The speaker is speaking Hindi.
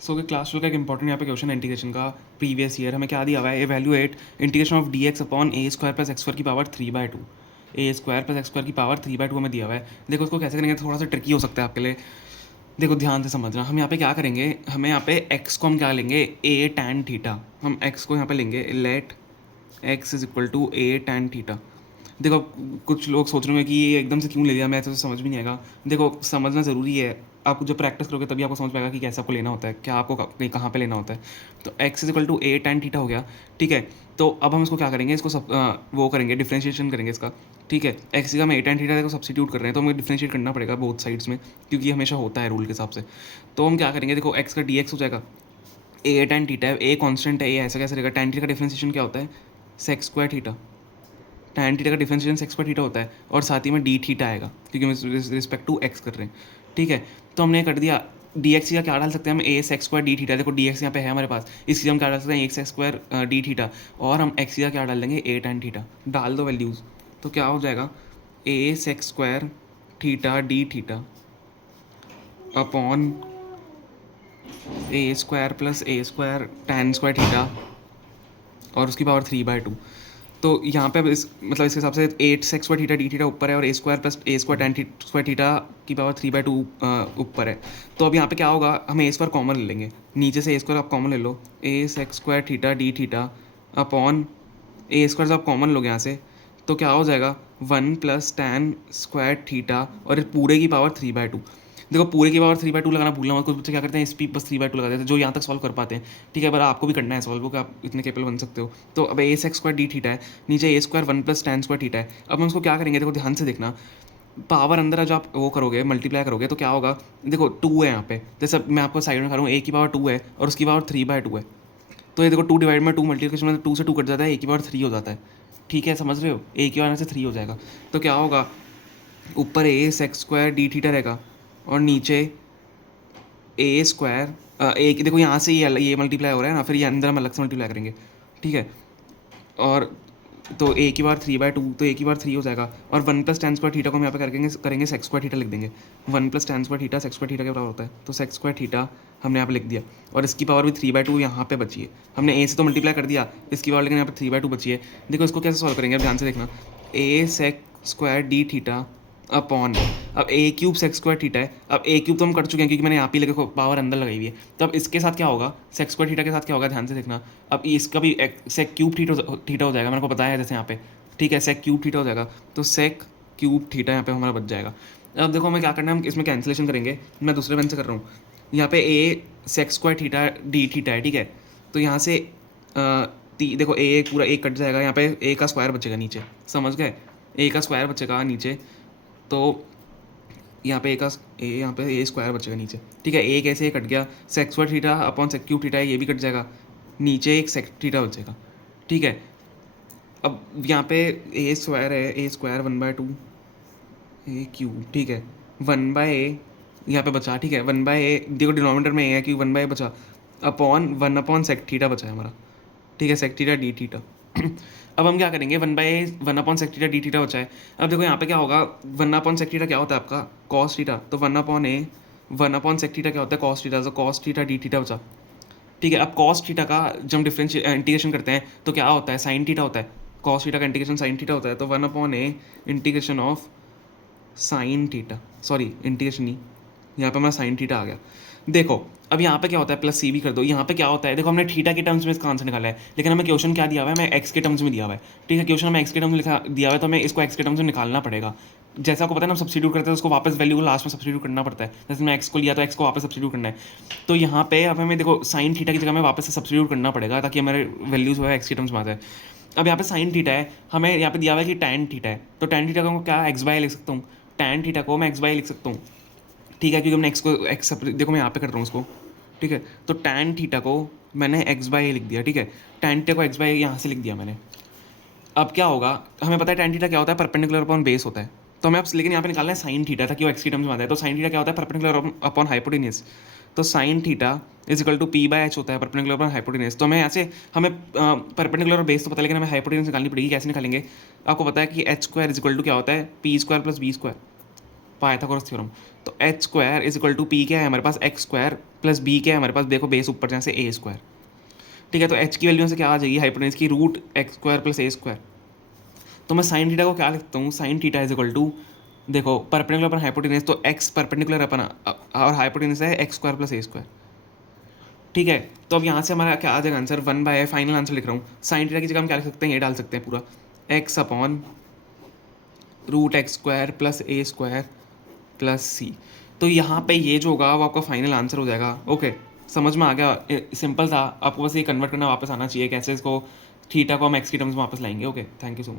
सो कि क्लास 12 का एक इंपॉर्टेंट यहाँ पे क्वेश्चन है इंटीग्रेशन का प्रीवियस ईयर। हमें क्या दिया हुआ है, evaluate integration of D x upon a square plus x square की पावर 3/2। ए स्क्वायर प्लस एक्स स्क्वायर की पावर 3/2 हमें दिया हुआ है। देखो उसको कैसे करेंगे, थोड़ा सा ट्रिकी हो सकता है आपके लिए। देखो ध्यान से समझना, हम यहाँ पे क्या करेंगे, हमें यहाँ पे एक्स को हम क्या लेंगे, ए टैन थीटा। हम एक्स को यहाँ पे लेंगे, let X is equal to A tan theta. देखो कुछ लोग सोच रहे होंगे कि ये एकदम से क्यों ले लिया, मैं तो समझ भी नहीं आएगा। देखो समझना ज़रूरी है, आप जब प्रैक्टिस करोगे तभी आपको समझ पाएगा कि कैसे आपको लेना होता है, क्या आपको कहीं कहाँ पे लेना होता है। तो X is equal to A tan theta हो गया, ठीक है। तो अब हम इसको क्या करेंगे, इसको सब वो करेंगे, डिफ्रेंशिएशन करेंगे इसका, ठीक है। एक्स का हम ए टैन थीटा को सब्सिट्यूट कर रहे हैं, तो हमें डिफ्रेंशिएट करना पड़ेगा बोथ साइड्स में, क्योंकि हमेशा होता है रूल के हिसाब से। तो हम क्या करेंगे, देखो एक्स का डी एक्स हो जाएगा, ए टैन थीटा है, ए कॉन्स्टेंट है, ए ऐसा कैसे रहेगा। टैन थीटा का डिफ्रेंशिएशन क्या होता है, sec square theta. Tan theta का डिफरेंशिएशन सेक्स पर थीटा होता है, और साथ ही में डी थीटा आएगा, क्योंकि हम रिस्पेक्ट टू एक्स कर रहे हैं, ठीक है। तो हमने कर दिया, डी एक्स का क्या डाल सकते हैं हम, ए सेक्स स्क्वायर डी थीटा। देखो डी एक्स यहाँ पे है हमारे पास, इसकी हम क्या डाल सकते हैं, एक सेक्स स्क्वायर डी थीटा, और हम एक्स का क्या डाल देंगे, ए टैन थीटा। डाल दो वैल्यूज़, तो क्या हो जाएगा, a sec square theta D theta upon a square plus A square tan square theta और उसकी पावर 3/2। तो यहाँ पे अब इस मतलब इसके हिसाब से 8 sex square theta D theta ऊपर है, और ए स्क्वायर प्लस ए स्क्वायर टैन स्क्वायर थीटा की पावर 3/2 ऊपर है। तो अब यहाँ पे क्या होगा, हम ए स्क्वायर कॉमन ले लेंगे, नीचे से ए स्क्वायर आप कॉमन ले लो, a sec square theta D theta upon a square जब आप कॉमन लोगे यहाँ से, तो क्या हो जाएगा, 1 प्लस टैन स्क्वायर थीटा और पूरे की पावर 3/2। देखो पूरे की पावर 3/2 लगाना भूलना मत, कुछ बच्चे क्या करते हैं, इस पी बस 3/2 लगा देते हैं, जो यहाँ तक सॉल्व कर पाते हैं, ठीक है। पर आपको भी करना है सॉल्व, कि आप इतने केपेबल बन सकते हो। तो अब a sec square d theta है, नीचे a square 1 plus tan square theta है। अब हम उसको क्या करेंगे, देखो ध्यान से देखना, पावर अंदर जो आप वो करोगे, मल्टीप्लाई करोगे, तो क्या होगा, देखो 2 है यहाँ पे, जैसे मैं आपको साइड में खा रहा हूँ, ए की पावर 2 है और उसकी पावर 3/2 है। तो ये देखो 2 डिवाइड में 2 मल्टीप्लिकेशन में 2 से 2 कट जाता है, ए की पावर 3 हो जाता है, ठीक है, समझ रहे हो, ए की पावर से 3 हो जाएगा। तो क्या होगा, ऊपर ए सेक्स स्क्वायर डी थीटा रहेगा, और नीचे ए स्क्वायर ए देखो यहाँ से ये मल्टीप्लाई हो रहा है ना, फिर ये अंदर हम अलग से मल्टीप्लाई करेंगे, ठीक है। और तो ए की बार 3/2, तो ए की बार 3 हो जाएगा, और 1 प्लस टैन स्क्वायर थीटा को हम यहाँ पे करेंगे सेक्स स्क्वायर थीटा लिख देंगे। 1 plus tan square theta sex square theta के बराबर होता है, तो सेक्स स्क्वायर थीटा हमने यहाँ पे लिख दिया, और इसकी पावर भी 3/2 यहाँ पे बची है। हमने ए से तो मल्टीप्लाई कर दिया इसकी पावर, लेकिन यहाँ पे 3/2 बची है। देखो इसको कैसे सॉल्व करेंगे, अब ध्यान से देखना, a sec square d theta upon, अब a cube sec square theta है। अब ए क्यूब तो हम कर चुके हैं, क्योंकि मैंने यहाँ पे लगे पावर अंदर लगाई हुई है। तो अब इसके साथ क्या होगा, सेक्स स्क्वायर थीटा के साथ क्या होगा, ध्यान से देखना। अब इसका भी सेक क्यूब थीटा हो जाएगा, मेरे को बताया है जैसे यहाँ पे, ठीक है, सेक क्यूब थीटा हो जाएगा। तो सेक क्यूब थीटा यहाँ पे हमारा बच जाएगा। अब देखो हमें क्या करना है, हम इसमें कैंसिलेशन करेंगे, मैं दूसरे पेन से कर रहा हूँ। यहाँ पे a sec square theta D theta है, ठीक है। तो यहाँ से देखो ए पूरा एक कट जाएगा, यहाँ पे ए का स्क्वायर बचेगा नीचे, समझ गए, ए का स्क्वायर बचेगा नीचे। तो यहाँ पे यहाँ पे ए स्क्वायर बचेगा नीचे, ठीक है। ए कैसे कट गया, sec square theta upon sec cube theta है, ये भी कट जाएगा, नीचे एक सेक थीटा बचेगा, ठीक है। अब यहाँ पे ए स्क्वायर है, ए स्क्वायर 1/2 ए क्यूब, ठीक है, 1/a यहाँ पे बचा, ठीक है, 1/a, देखो डिनोमिनेटर में ए है क्योंकि 1/a बचा, अपॉन 1 अपॉन सेक थीटा बचा है हमारा, ठीक है, सेक थीटा डी थीटा। अब हम क्या करेंगे, 1/1 upon sec theta D theta बचा है। अब देखो यहाँ पे क्या होगा, 1 अपॉन सेक थीटा क्या होता है आपका, कॉस थीटा, तो 1/1 अपॉन सेक थीटा क्या होता है, कॉस थीटा, तो कॉस थीटा डी थीटा बचा, ठीक है। अब कॉस थीटा का जब हम इंटीग्रेशन करते हैं तो क्या होता है, साइन थीटा होता है, कॉस थीटा का इंटीग्रेशन साइन थीटा होता है। तो 1/a integration of sine theta, sorry integration नहीं, यहाँ पे हमारा साइन थीटा आ गया। देखो अब यहाँ पे क्या होता है, प्लस सी भी कर दो, यहाँ पे क्या होता है, देखो हमने थीटा के टर्म्स में इसका आंसर निकाला है, लेकिन हमें क्वेश्चन क्या दिया हुआ है, हमें एक्स के टर्म्स में दिया हुआ है, ठीक है। क्वेश्चन हमें एक्स के टर्म्स में लिखा दिया हुआ है, तो हमें इसको एक्स के टर्म्स में निकालना पड़ेगा। जैसा आपको पता है ना, हम सब्सिट्यूट करते हैं, उसको वापस वैल्यू को लास्ट में सब्सिट्यूट करना पड़ता है। जैसे मैं एक्स को लिया तो एक्स को वापस सब्सिट्यूट करना है। तो यहाँ पे अब हमें देखो साइन थीटा की जगह में वापस से सब्सिट्यूट करना पड़ेगा, ताकि हमारे वैल्यूज जो है एक्स के टर्म्स में आ जाए। अब यहाँ पे साइन थीटा है, हमें यहाँ पे दिया हुआ है कि टैन थीटा है, तो टैन थीटा को क्या एक्स बाय लिख सकता हूँ, टैन थीटा को मैं एक्स बाय लिख सकता हूँ, ठीक है, क्योंकि हमने एक्स को एक्स, देखो मैं यहाँ पे कर रहा हूँ उसको, ठीक है। तो टैन थीटा को मैंने एक्स बाय लिख दिया, ठीक है, टैन थीटा को एक्स बाय यहाँ से लिख दिया मैंने। अब क्या होगा, हमें पता है टैन थीटा क्या होता है, परपेंडिकुलर अपॉन बेस होता है। तो हमें अब लेकिन यहाँ पे निकालना है साइन थीटा, ताकि वो एक्स की टर्म्स में आता है। तो साइन थीटा क्या होता है, परपेंडिकुलर अपॉन हाइपोटेन्यूज। तो sine theta is equal to p/h होता है, परपेंडिकुलर अपॉन हाइपोटेन्यूज। तो हमें यहाँ से हमें परपेंडिकुलर और बेस तो पता है, लेकिन हमें हाइपोटेन्यूज निकालनी पड़ेगी। कैसे निकालेंगे, आपको पता है कि h² इज इक्वल टू क्या होता है, p² plus b²। Pythagoras theorem. तो h square is equal to p क्या है हमारे पास, एक्स स्क्वायर प्लस बी क्या है हमारे पास, देखो बेस ऊपर जैसे ए स्क्वायर। ठीक है, तो एच की वैल्यू से क्या आ जाएगी, हाइपोटेनस की रूट एक्स स्क्वायर प्लस ए स्क्वायर। तो मैं साइन थीटा को क्या लिखता हूँ, sine theta is equal to, देखो परपेंडिकुलर अपन हाइपोटेनस, तो एक्स परपेंडिकुलर अपन और हाइपोटेनस है एक्स स्क्वायर प्लस ए स्क्वायर। ठीक है, तो अब यहाँ से हमारा क्या आ जाएगा आंसर, 1/, फाइनल आंसर लिख रहा हूँ। साइन थीटा की जगह हम क्या लिख सकते हैं, ये डाल सकते हैं पूरा, x upon root x square plus ए स्क्वायर प्लस सी। तो यहाँ पे ये जो होगा वो आपका फाइनल आंसर हो जाएगा। ओके, समझ में आ गया, सिंपल था, आपको बस ये कन्वर्ट करना वापस आना चाहिए, कैसे इसको थीटा को हम एक्स की टर्म्स में वापस लाएंगे। Okay, thank you so much.